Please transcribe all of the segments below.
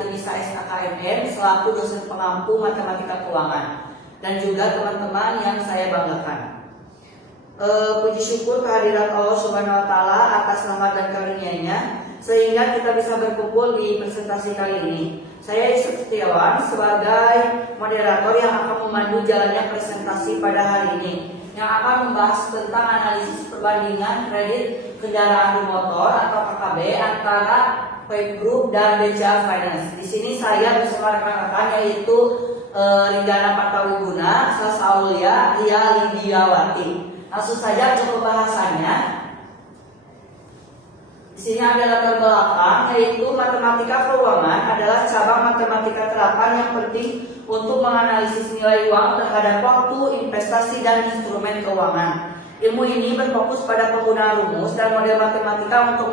Tunisa SKKMN selaku dosen pengampu matematika keuangan, dan juga teman-teman yang saya banggakan. Puji syukur kehadirat Allah Subhanahu wa Ta'ala atas rahmat dan karunia-Nya sehingga kita bisa berkumpul di presentasi kali ini. Saya Yusuf Setiawan sebagai moderator yang akan memandu jalannya presentasi pada hari ini, yang akan membahas tentang analisis perbandingan kredit kendaraan bermotor atau KKB antara Pipe Group dan BCA Finance. Di sini saya bersama rekan-rekan yaitu Ridana Partawiguna, Salsa Aulia, Lia Lidiawati. Langsung saja ke pembahasannya. Di sini ada latar belakang, yaitu matematika keuangan adalah cabang matematika terapan yang penting untuk menganalisis nilai uang terhadap waktu, investasi, dan instrumen keuangan. Ilmu ini berfokus pada penggunaan rumus dan model matematika untuk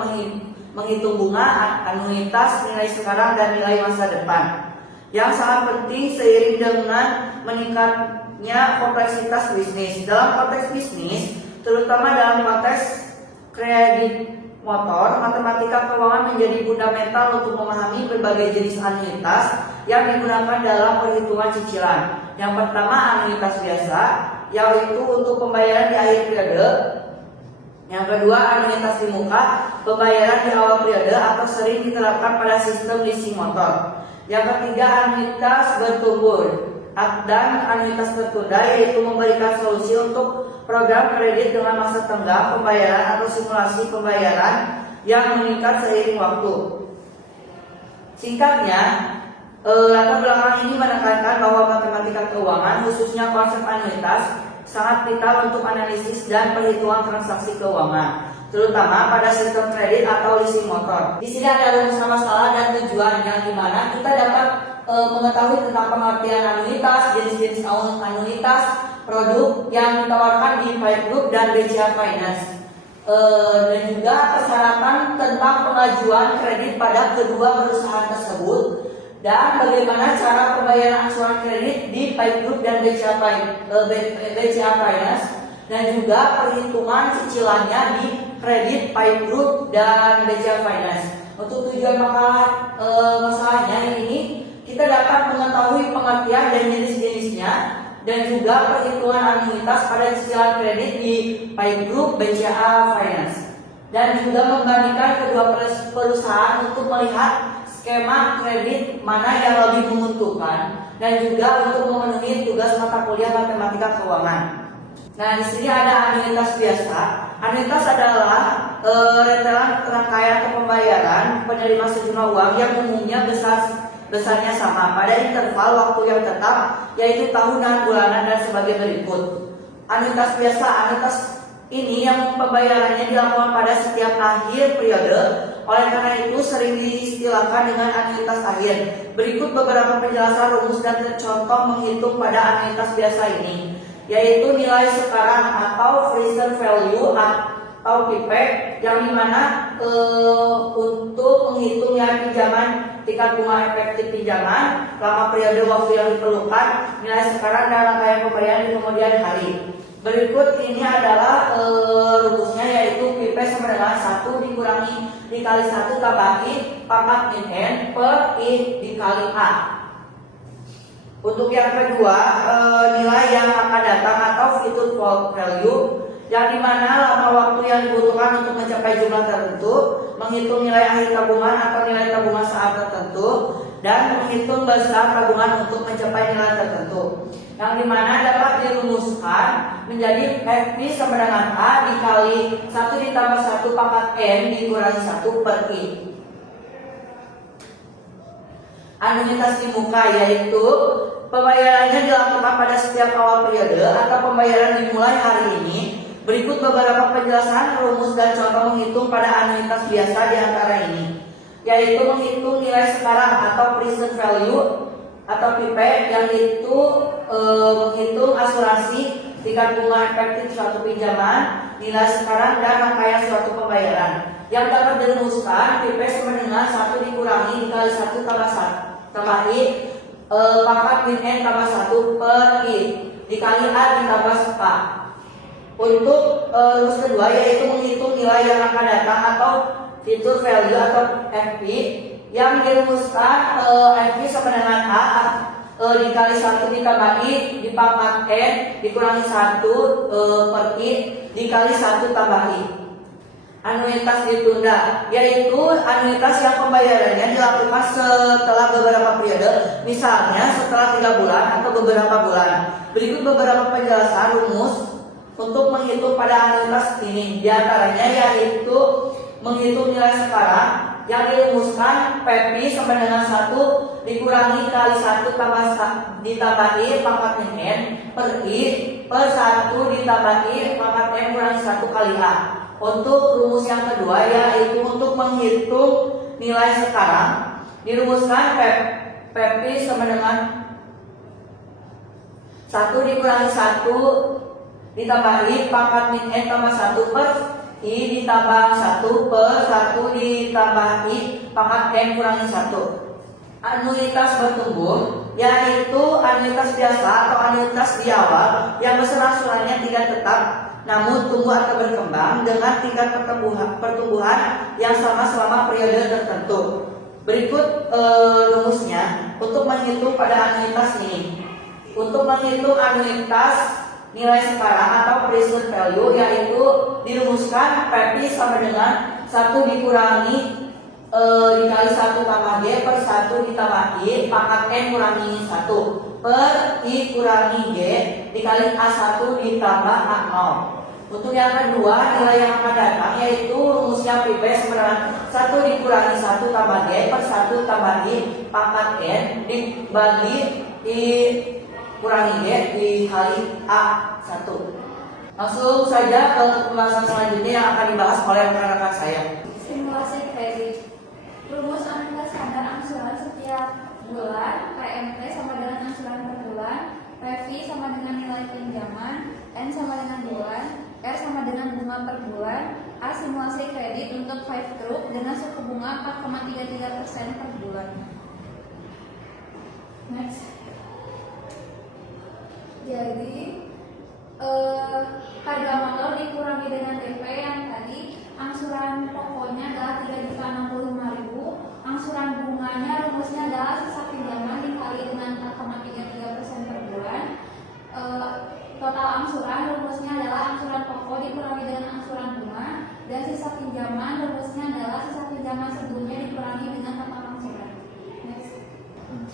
menghitung bunga, anuitas, nilai sekarang, dan nilai masa depan. Yang sangat penting seiring dengan meningkatnya kompleksitas bisnis. Dalam konteks bisnis, terutama dalam konteks kredit motor, matematika keuangan menjadi fundamental untuk memahami berbagai jenis anuitas yang digunakan dalam perhitungan cicilan. Yang pertama, anuitas biasa, yaitu untuk pembayaran di akhir periode. Yang kedua, anuitas di muka, pembayaran di awal periode atau sering diterapkan pada sistem leasing motor. Yang ketiga, anuitas bertumpul dan anuitas tertunda, yaitu memberikan solusi untuk program kredit dengan masa tenggang pembayaran atau simulasi pembayaran yang meningkat seiring waktu. Singkatnya, latar belakang ini menekankan bahwa matematika keuangan, khususnya konsep anuitas, sangat vital untuk analisis dan perhitungan transaksi keuangan, terutama pada sistem kredit atau leasing motor. Di sini ada rumus masalah dan tujuan yang dimana kita dapat mengetahui tentang pengertian anuitas, jenis-jenis anuitas, produk yang ditawarkan di Pipe Group dan BCA Finance, dan juga persyaratan tentang pengajuan kredit pada kedua perusahaan tersebut, dan bagaimana cara pembayaran angsuran kredit di Pipe Group dan BCA Finance, dan juga perhitungan cicilannya di kredit Pipe Group dan BCA Finance. Untuk tujuan masalahnya ini, kita dapat mengetahui pengertian dan jenis-jenisnya, dan juga perhitungan anuitas pada cicilan kredit di Pipe Group BCA Finance, dan juga membandingkan kedua perusahaan untuk melihat skema kredit mana yang lebih menguntungkan, dan juga untuk memenuhi tugas mata kuliah matematika keuangan. Nah, di sini ada anuitas biasa. Anuitas adalah rentetan rangkaian atau pembayaran penerima sejumlah uang yang umumnya besarnya sama pada interval waktu yang tetap, yaitu tahunan, bulanan, dan sebagai berikut. Anuitas biasa, anuitas ini yang pembayarannya dilakukan pada setiap akhir periode, oleh karena itu sering diistilahkan dengan anuitas akhir. Berikut beberapa penjelasan rumus dan contoh menghitung pada anuitas biasa ini, yaitu nilai sekarang atau present value atau PIP, yang dimana untuk menghitung nilai pinjaman, tingkat bunga efektif pinjaman, lama periode waktu yang diperlukan, nilai sekarang, dan rangkaian pembayaran di kemudian hari. Berikut ini adalah rumusnya, yaitu PIP sama dengan 1 dikurangi dikali 1 tambah I pangkat min N per I dikali A. Untuk yang kedua, nilai yang akan datang atau future value, yang dimana lama waktu yang dibutuhkan untuk mencapai jumlah tertentu, menghitung nilai akhir tabungan atau nilai tabungan saat tertentu, dan menghitung besar tabungan untuk mencapai nilai tertentu, yang dimana dapat dirumuskan menjadi FP sama dengan A dikali 1 ditambah 1 pangkat N dikurangi 1 per I. Anuitas di muka, yaitu pembayarannya dilakukan pada setiap awal periode atau pembayaran dimulai hari ini. Berikut beberapa penjelasan rumus dan contoh menghitung pada anuitas biasa di antara ini, yaitu menghitung nilai sekarang atau present value atau PIP, yang itu menghitung asuransi, tingkat bunga efektif suatu pinjaman, nilai sekarang, dan rangkaian suatu pembayaran. Yang dapat dirumuskan PIP sama dengan 1 dikurangi dikali 1 tambah I pangkat min N tambah 1 per I dikali A ditambah SPA. Untuk rumus kedua, yaitu menghitung nilai yang akan datang atau future value atau FP, yang dirumuskan FI sama dengan A dikali 1 ditambah I dipangkat N dikurangi 1 per I dikali 1 tambah I. Anuitas ditunda, yaitu anuitas yang pembayarannya dilakukan setelah beberapa periode, misalnya setelah 3 bulan atau beberapa bulan. Berikut beberapa penjelasan rumus untuk menghitung pada anuitas ini. Di antaranya yaitu menghitung nilai sekarang yang dirumuskan PPI sama dengan 1 dikurangi kali 1 ditambah I pangkat N per I per 1 ditambah I pangkat N kurangi 1 kali A. Untuk rumus yang kedua yaitu untuk menghitung nilai sekarang dirumuskan PPI sama dengan 1 dikurangi 1 ditambah I pangkat N tambah 1 per I ditambah 1 per 1 ditambah I pangkat N kurangi 1. Anuitas bertumbuh yaitu anuitas biasa atau anuitas di awal yang besar-besarnya tidak tetap namun tumbuh atau berkembang dengan tingkat pertumbuhan yang sama selama periode tertentu. Berikut rumusnya untuk menghitung pada anuitas ini. Untuk menghitung anuitas nilai sekarang atau present value yaitu dirumuskan PPI sama dengan 1 dikurangi dikali 1 tambah G per 1 ditambah I pangkat N kurangi 1 per I kurangi G dikali A1 ditambah A0. Untuk yang kedua nilai yang akan datang yaitu rumusnya PP sama dengan 1 dikurangi 1 tambah G per 1 tambah I pangkat N dibagi I kurangi G dikali A1. Langsung saja ke pembahasan selanjutnya yang akan dibahas oleh rekan-rekan saya. Simulasi kredit. Rumus anuitas standar angsuran setiap bulan, PMT sama dengan angsuran per bulan, PV sama dengan nilai pinjaman, N sama dengan bulan, R sama dengan bunga per bulan, A simulasi kredit untuk 5 group dengan suku bunga 4,33% per bulan. Next. Jadi harga motor dikurangi dengan DP yang tadi angsuran pokoknya adalah 3.065.000, angsuran bunganya rumusnya adalah sisa pinjaman dikali dengan 4,33% per bulan. Total angsuran rumusnya adalah angsuran pokok dikurangi dengan angsuran bunga, dan sisa pinjaman rumusnya adalah sisa pinjaman sebelumnya dikurangi dengan total angsuran. Next.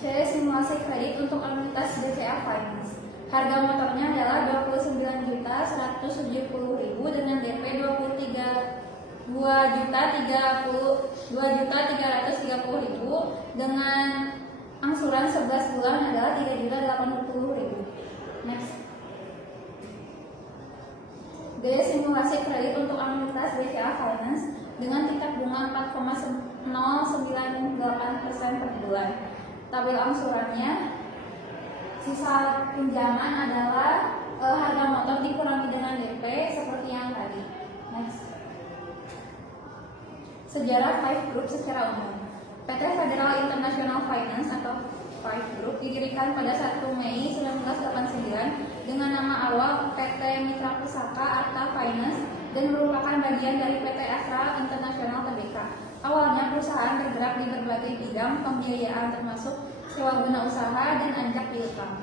C. Simulasi kredit untuk anuitas BCA Finance. Harga motornya adalah 29.170.000 dengan DP 2.330.000 dengan angsuran 11 bulan adalah 3.080.000. Next. D. Simulasi kredit untuk anuitas BCA Finance dengan tingkat bunga 4,098% per bulan. Tabel angsurannya, sisa pinjaman adalah harga motor dikurangi dengan DP seperti yang tadi. Next. Sejarah 5 Group secara umum. PT Federal International Finance atau 5 Group didirikan pada 1 Mei 1989 dengan nama awal PT Mitra Pusaka Arta Finance dan merupakan bagian dari PT Astra International Tbk. Awalnya perusahaan bergerak di berbagai bidang pembiayaan termasuk sewa guna usaha dan anjak piutang.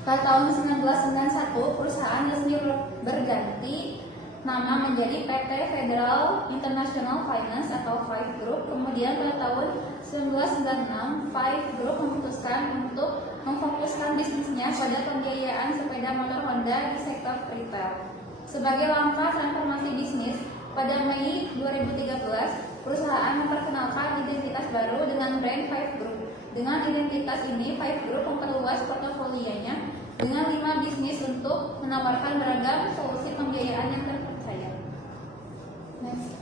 Pada tahun 1991 perusahaan resmi berganti nama menjadi PT Federal International Finance atau 5 Group. Kemudian pada tahun 1996 5 Group memutuskan untuk memfokuskan bisnisnya pada pembiayaan sepeda motor Honda di sektor retail. Sebagai langkah transformasi bisnis, pada Mei 2013 perusahaan memperkenalkan identitas baru dengan brand 5 Group. Dengan identitas ini 5 Group memperluas portofolionya dengan 5 bisnis untuk menawarkan beragam solusi pembiayaan yang terpercaya. Next.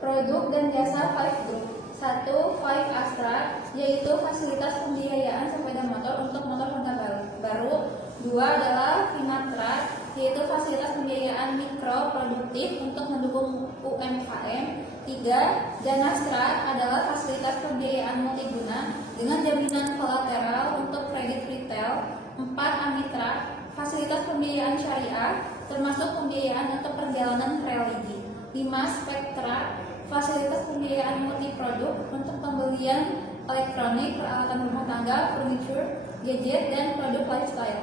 Produk dan jasa 5 Group. 1. 5 Astra, yaitu fasilitas pembiayaan sepeda motor untuk motor Honda baru. 2 adalah Finatra, yaitu fasilitas pembiayaan mikro produktif untuk mendukung UMKM. 3. Danastra adalah fasilitas pembiayaan multiguna dengan jaminan kolateral untuk kredit retail. 4. Amitra, fasilitas pembiayaan syariah termasuk pembiayaan untuk perjalanan religi. 5. Spektra, fasilitas pembiayaan multiproduk untuk pembelian elektronik, peralatan rumah tangga, furniture, gadget, dan produk lifestyle.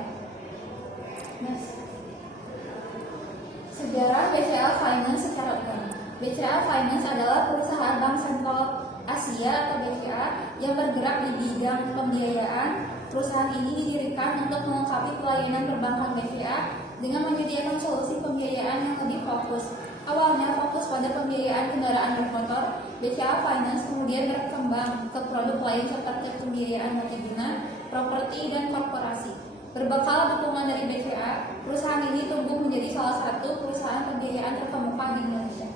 Sejarah BCA Finance secara umum. BCA Finance adalah perusahaan bank sentral Asia atau BCA yang bergerak di bidang pembiayaan. Perusahaan ini didirikan untuk melengkapi pelayanan perbankan BCA dengan menyediakan solusi pembiayaan yang lebih fokus. Awalnya fokus pada pembiayaan kendaraan bermotor, BCA Finance kemudian berkembang ke produk lain seperti pembiayaan multiguna, properti, dan korporasi. Berbekal dukungan dari BCA, perusahaan ini tumbuh menjadi salah satu perusahaan pembiayaan terkemuka di Indonesia.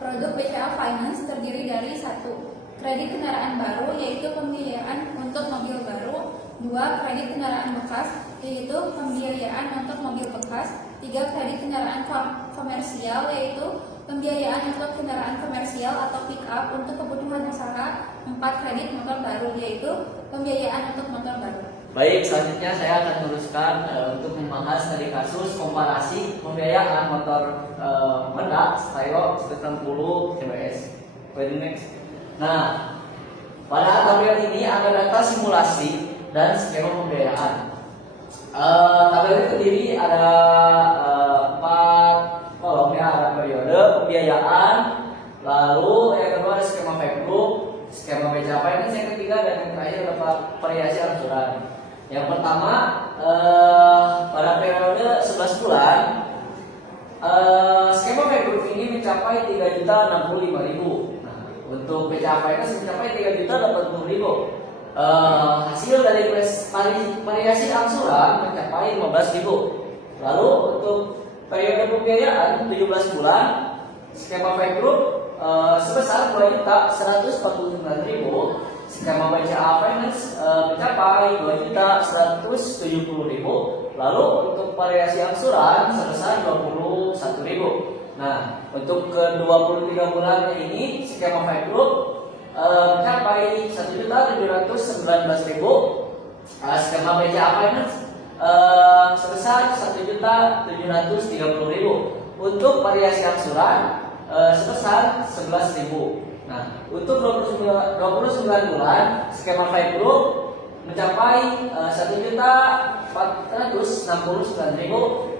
Produk BCA Finance terdiri dari 1. Kredit kendaraan baru, yaitu pembiayaan untuk mobil baru. 2. Kredit kendaraan bekas, yaitu pembiayaan untuk mobil bekas. 3. Kredit kendaraan komersial, yaitu pembiayaan untuk kendaraan komersial atau pick up untuk kebutuhan usaha. 4. Kredit motor baru, yaitu pembiayaan untuk motor baru. Baik, selanjutnya saya akan teruskan untuk membahas dari kasus komparasi pembiayaan motor Honda Stylo 90 CBS. Next. Nah, pada tabel ini ada data simulasi dan skema pembiayaan. Tabel ini terdiri ada 4 kolom ya, ada periode pembiayaan, lalu yang kedua ada skema group, skema BCA Finance yang ketiga, dan yang terakhir adalah variasi angsuran. Yang pertama pada periode 11 bulan skema group ini mencapai 3.065.000. Nah, untuk BCA Finance mencapai 3.080.000. Hasil dari variasi angsuran mencapai 15.000. Lalu untuk periode pembiayaan 17 bulan skema group sebesar 2.149.000. Skema BCA Finance mencapai 2.170.000. Lalu untuk variasi angsuran sebesar 21.000. Nah, untuk ke 23 bulan ini skema group mencapai 1.719.000. Skema BCA Finance sebesar 1.730.000. Untuk variasi angsuran sebesar 11.000. Nah, untuk 29 bulan skema group mencapai 1.469.000.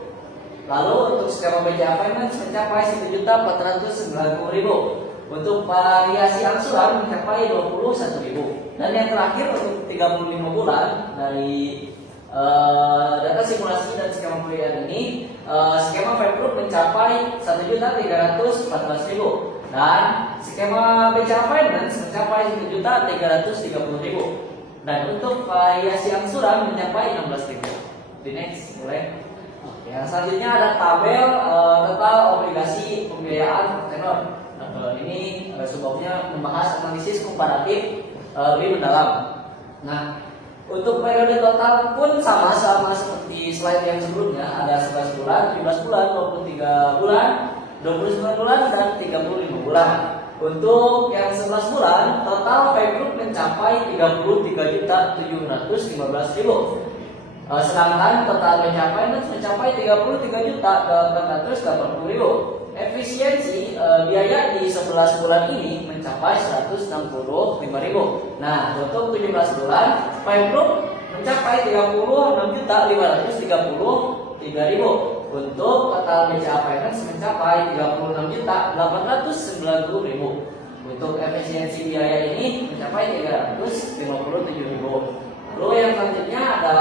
Lalu untuk skema BCA Finance mencapai 1.490.000. Untuk variasi angsuran mencapai 21.000. Dan yang terakhir untuk 35 bulan dari data simulasi dan skema pembiayaan ini, skema group mencapai 1.314.000 dan skema BCA Finance mencapai 1.330.000. Dan untuk variasi angsuran mencapai 16.000. Di next, boleh. Yang selanjutnya ada tabel total obligasi pembiayaan tenor. Ini sebabnya membahas analisis komparatif lebih mendalam. Nah, untuk periode total pun sama seperti slide yang sebelumnya, ada 11 bulan, 17 bulan, 23 bulan, 29 bulan, dan 35 bulan. Untuk yang 11 bulan, total group mencapai 33.715.000. Sedangkan total BCA Finance mencapai 33.880.000. Efisiensi biaya di 11 bulan ini mencapai 165.000. Nah, untuk 17 bulan, group mencapai 36.533.000. Untuk total BCA Finance mencapai 36.890.000. Untuk efisiensi biaya ini mencapai 357.000. Lalu yang selanjutnya ada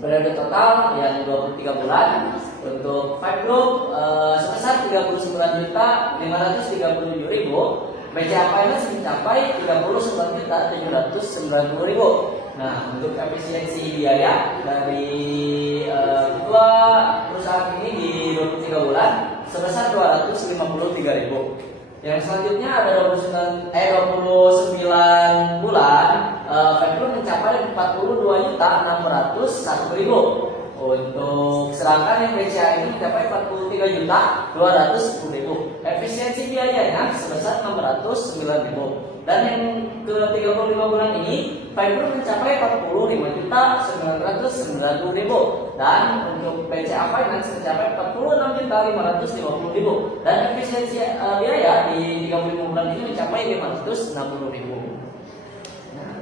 periode total yang 23 bulan. Untuk group sebesar 39.537.000. BCA Finance mencapai 39.790.000. Nah, untuk efisiensi biaya dari kedua perusahaan ini di 23 bulan sebesar 253.000. Yang selanjutnya ada 29 bulan, group mencapai 42.601.000. Untuk sedangkan yang BCA ini mencapai 43.210.000. Efisiensi biayanya sebesar 609.000. Dan yang ke 35 bulan ini Five Group mencapai 45.990.000 dan untuk BCA Finance mencapai 46.550.000 dan efisiensi biaya di 35 bulan ini mencapai 560.000. Nah,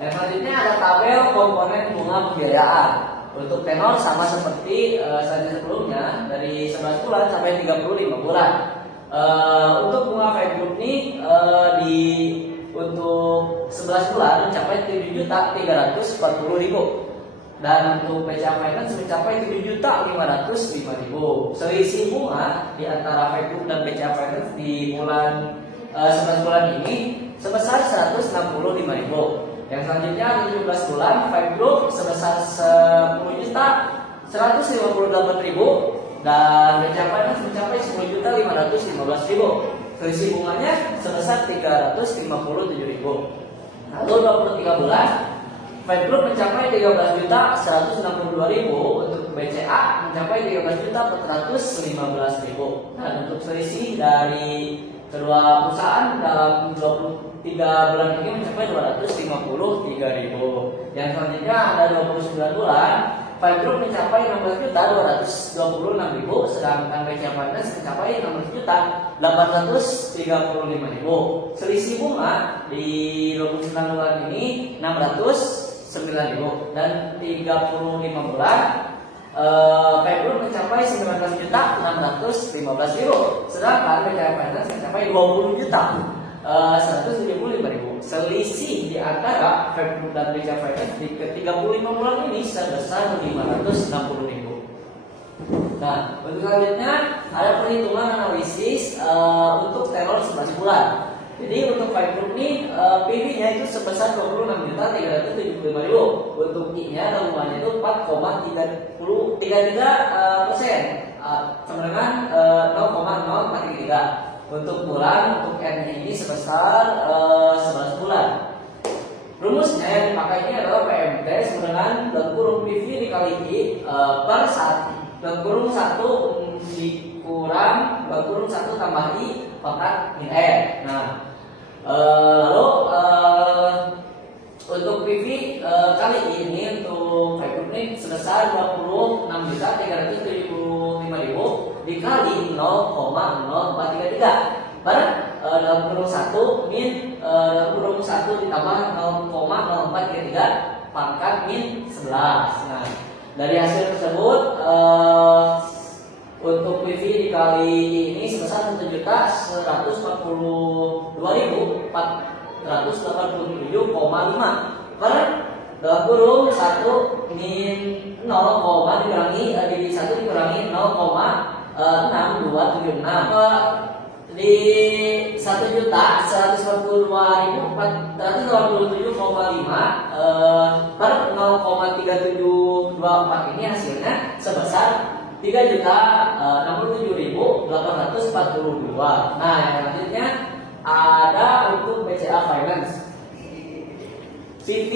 yang selanjutnya ada tabel komponen bunga pembiayaan. Untuk tenor sama seperti slide sebelumnya dari 11 bulan sampai 35 bulan. Untuk bunga Five Group ini untuk 11 bulan mencapai 7.340.000 dan untuk BCA Finance mencapai 7.505.000. Selisih bunga di antara Five Group dan BCA Finance di bulan 11 bulan ini sebesar 165.000. Yang selanjutnya 17 bulan Five Group sebesar 10.158.000 dan BCA Finance mencapai 10.515.000. Selisih bunganya sebesar 357.000. Lalu 23 bulan Five Group mencapai 13.162.000, untuk BCA mencapai 13.415.000. Dan untuk selisih dari kedua perusahaan dalam 23 bulan ini mencapai 253.000. Yang selanjutnya ada 29 bulan Five Group mencapai 16.226.000, sedangkan BCA Finance mencapai 16.835.000. Selisih bunga di 29 bulan ini 609.000 dan 35 bulan Five Group mencapai 19.615.000, sedangkan BCA Finance mencapai 20.175.000. Selisih di antara Five Group dan BCA Finance di ke-35 bulan ini sebesar 560.000. Nah, untuk selanjutnya ada perhitungan analisis untuk tenor 11 bulan. Jadi untuk Five Group ini PV-nya itu sebesar 26.375.000. Untuk I-nya tabungannya itu 4,33%, sama dengan 0,0433. Untuk bulan, untuk N ini sebesar 11 bulan. Rumusnya yang dipakai ini adalah PMT sama dengan dalam kurung PV dikali I per 1 dalam kurung 1 dikurang dalam kurung 1 tambah I pangkat min N. Nah, lalu untuk PV kali ini untuk Five Group ini sebesar 26.375.000 dikali 0,0433. Barang dalam kurung 1 min dalam kurung 1 ditambah 0,0433 pangkat min 11. Nah, dari hasil tersebut untuk PV dikali ini sebesar 1.142.487,5. Barang dalam kurung 1 min 0, dikurangi di 1 dikurangi 0,6276 di 1.142.487,5 per 0,3724 ini hasilnya sebesar 3.067.842. Nah, yang selanjutnya ada untuk BCA Finance. PV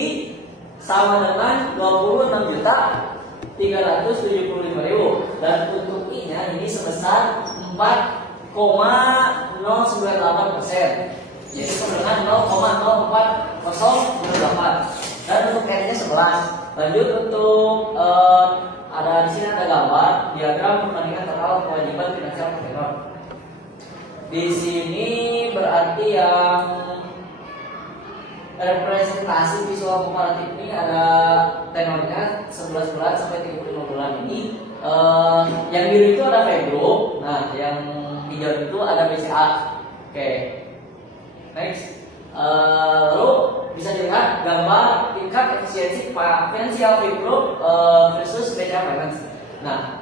sama dengan 26.375.000 dan untuk I-nya ini sebesar 4,098%, jadi sama dengan 0,04098. Dan untuk N-nya 11. Lanjut untuk ada di sini ada gambar diagram perbandingan total kewajiban finansial tenor. Di sini berarti yang representasi visual komparatif ini ada tenornya 11 bulan sampai 35 bulan ini. Yang biru itu ada Five Group, nah yang hijau itu ada BCA. Oke, next. Lalu bisa dilihat gambar tingkat efisiensi finansial Five Group versus BCA Finance. Nah,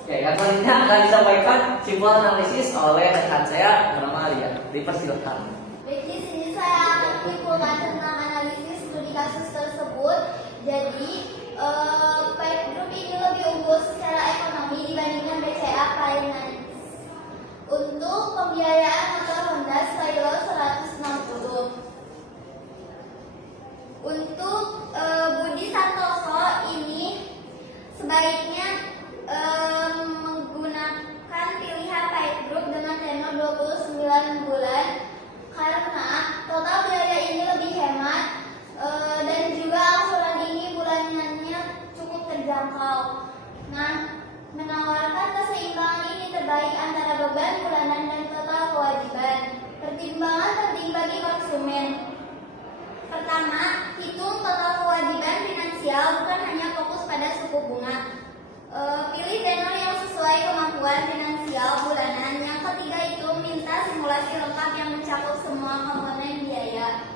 oke, yang selanjutnya akan disampaikan simpul analisis oleh rekan saya bernama Alia. Dipersilakan. Baik, di sini saya akan menyimpulkan tentang analisis studi kasus tersebut. Jadi, Five Group ini lebih unggul secara ekonomi dibandingkan BCA Finance. Untuk pembiayaan motor Honda Stylo 160. Untuk Budi Santoso ini sebaiknya menggunakan pilihan Five Group dengan tenor 29 bulan karena total biaya ini lebih hemat bunga. Pilih tenor yang sesuai kemampuan finansial bulanan. Yang ketiga itu minta simulasi lengkap yang mencakup semua komponen biaya.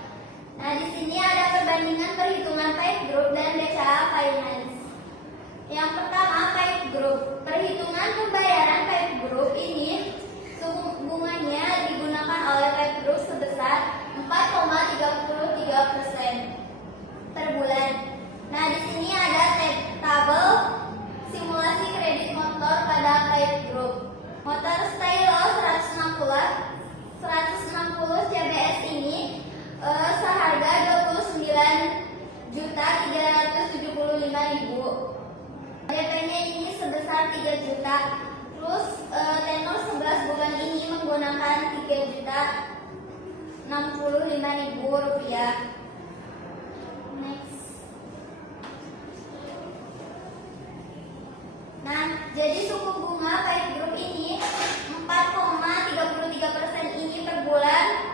Nah, di sini ada perbandingan perhitungan Pipe Group dan BCA Finance. Yang pertama, Pipe Group. Perhitungan pembayaran Pipe Group ini suku bunganya digunakan oleh Pipe Group sebesar 4,33% per bulan. Nah, di sini ada tabel simulasi kredit motor pada Pipe Group. Motor Stylo 160 CBS ini seharga 29.375.000. DP-nya ini sebesar 3 juta. Terus tenor 11 bulan ini menggunakan 3.065.000 rupiah. Next. Nah, jadi suku bunga Pipe Group ini 4,33% ini per bulan.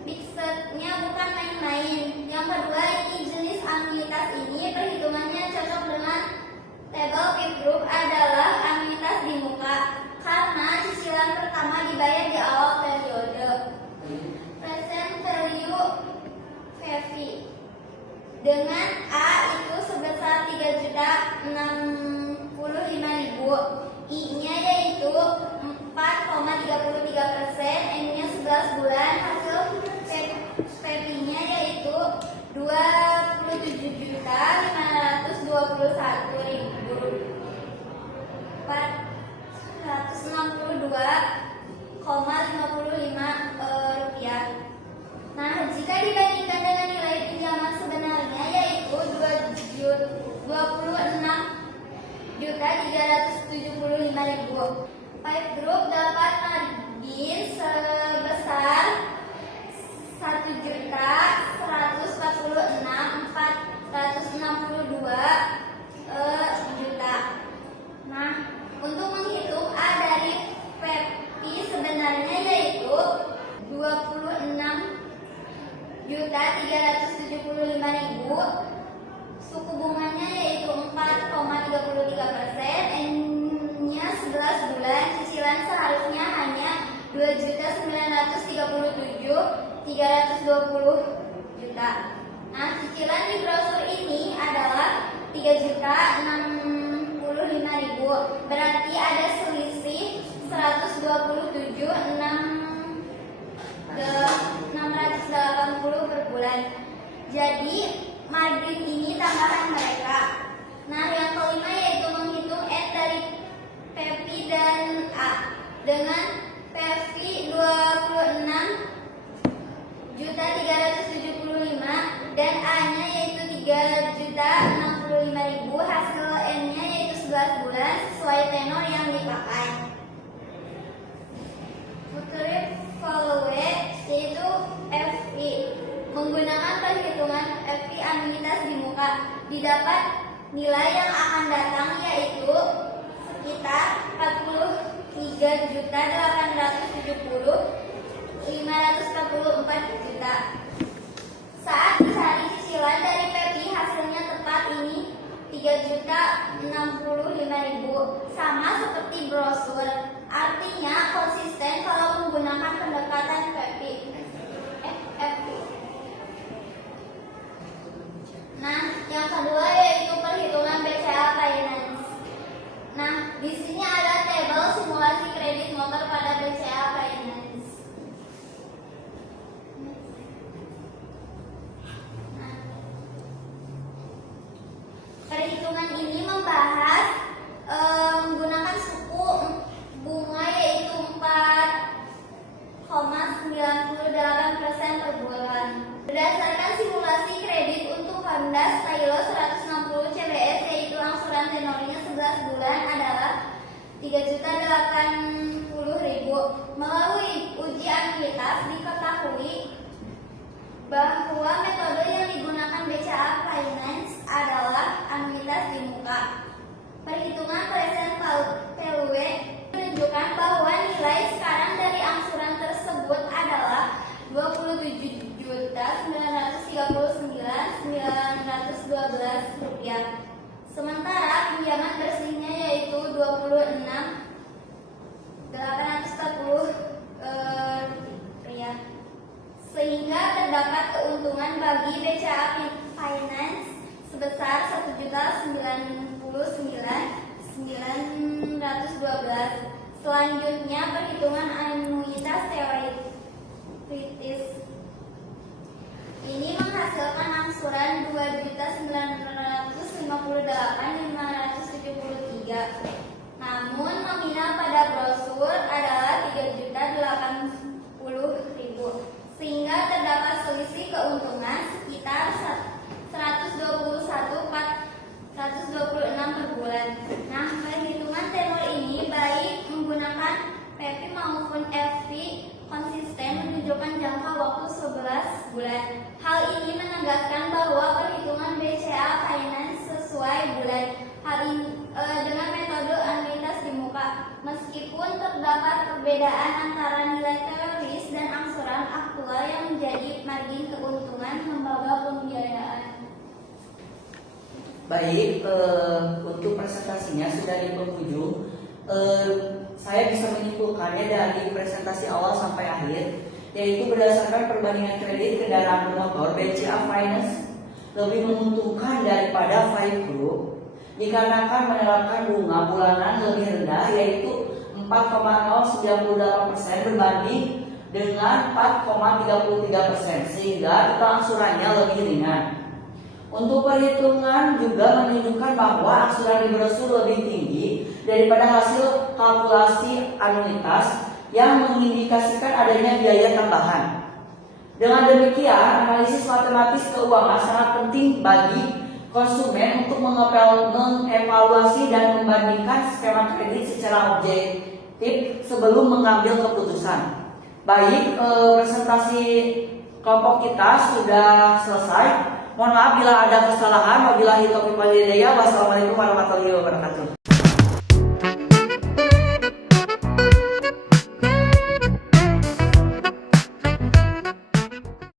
Fixednya bukan main-main. Yang kedua, ini jenis anuitas ini perhitungannya cocok dengan tabel Pipe Group adalah anuitas di muka karena cicilan pertama dibayar di awal periode. Present value PV dengan A itu sebesar 3.065.000, I-nya yaitu 4,33%, M-nya 11 bulan, hasil PV-nya yaitu 27.521.462,55 rupiah. Nah, jika dibandingkan dengan nilai pinjaman sebenarnya yaitu 26.375.000, Pipe Group dapat margin sebesar 1.146.462 juta. Nah, untuk menghitung A dari PV sebenarnya yaitu 26.375.000, suku bunganya yaitu 4,33%, N-nya 11 bulan, cicilan seharusnya hanya 2.937.320 juta. Nah, cicilan di brosur ini adalah 3.065.000, berarti ada selisih 127.680 per bulan. Jadi margin ini tambahan mereka. Nah, yang kelima yaitu menghitung N dari PV dan A dengan PV 26.375 dan A-nya yaitu 3.065.000, hasil N-nya yaitu 11 bulan sesuai tenor yang dipakai. Future value yaitu FV. Menggunakan perhitungan FV anuitas di muka didapat nilai yang akan datang yaitu sekitar 43.870.544 juta. Saat dicari cicilan dari PV hasilnya tepat ini 3.065.000, sama seperti brosur. Artinya konsisten kalau menggunakan pendekatan PV. FV. Nah, yang kedua yaitu perhitungan BCA Finance. Nah, di sini ada tabel simulasi kredit motor pada BCA Finance. Nah, perhitungan ini membahas menggunakan suku bunga yaitu 4,98% per bulan. Berdasarkan simulasi kredit untuk Honda Stylo 160 CBS yaitu angsuran tenornya 11 bulan adalah 3.080.000. Melalui uji anuitas diketahui bahwa metode yang digunakan BCA Finance adalah anuitas di muka. Perhitungan present value menunjukkan bahwa nilai sekarang dari angsuran tersebut adalah 27.939.912 rupiah. keuntungan bagi BCA Finance sebesar 1.099.912. Selanjutnya perhitungan anuitas teoritis. Ini menghasilkan angsuran 2.958.573. Namun nominal pada brosur adalah 3.080.000, sehingga terdapat selisih keuntungan sekitar 126 per bulan. Nah, perhitungan tenor ini baik menggunakan PP maupun FV konsisten menunjukkan jangka waktu 11 bulan. Hal ini menegaskan bahwa perhitungan BCA Finance sesuai bulan. Hal ini dengan metode anuitas di muka, meskipun terdapat perbedaan antara nilai teoris dan angsuran aktual yang menjadi margin keuntungan lembaga pembiayaan. Baik, untuk presentasinya sudah di penghujung. Saya bisa menyimpulkannya dari presentasi awal sampai akhir, yaitu berdasarkan perbandingan kredit kendaraan bermotor, BCA Finance lebih menguntungkan daripada Five Group dikarenakan menerapkan bunga bulanan lebih rendah, yaitu 4,098% berbanding dengan 4,33%, sehingga total angsurannya lebih ringan. Untuk perhitungan juga menunjukkan bahwa angsuran di brosur lebih tinggi daripada hasil kalkulasi anuitas yang mengindikasikan adanya biaya tambahan. Dengan demikian, analisis matematis keuangan sangat penting bagi konsumen untuk mengevaluasi dan membandingkan skema kredit secara objektif sebelum mengambil keputusan. Baik, presentasi kelompok kita sudah selesai. Mohon maaf bila ada kesalahan. Wabillahi taufiq wal hidayah. Wassalamualaikum warahmatullahi wabarakatuh.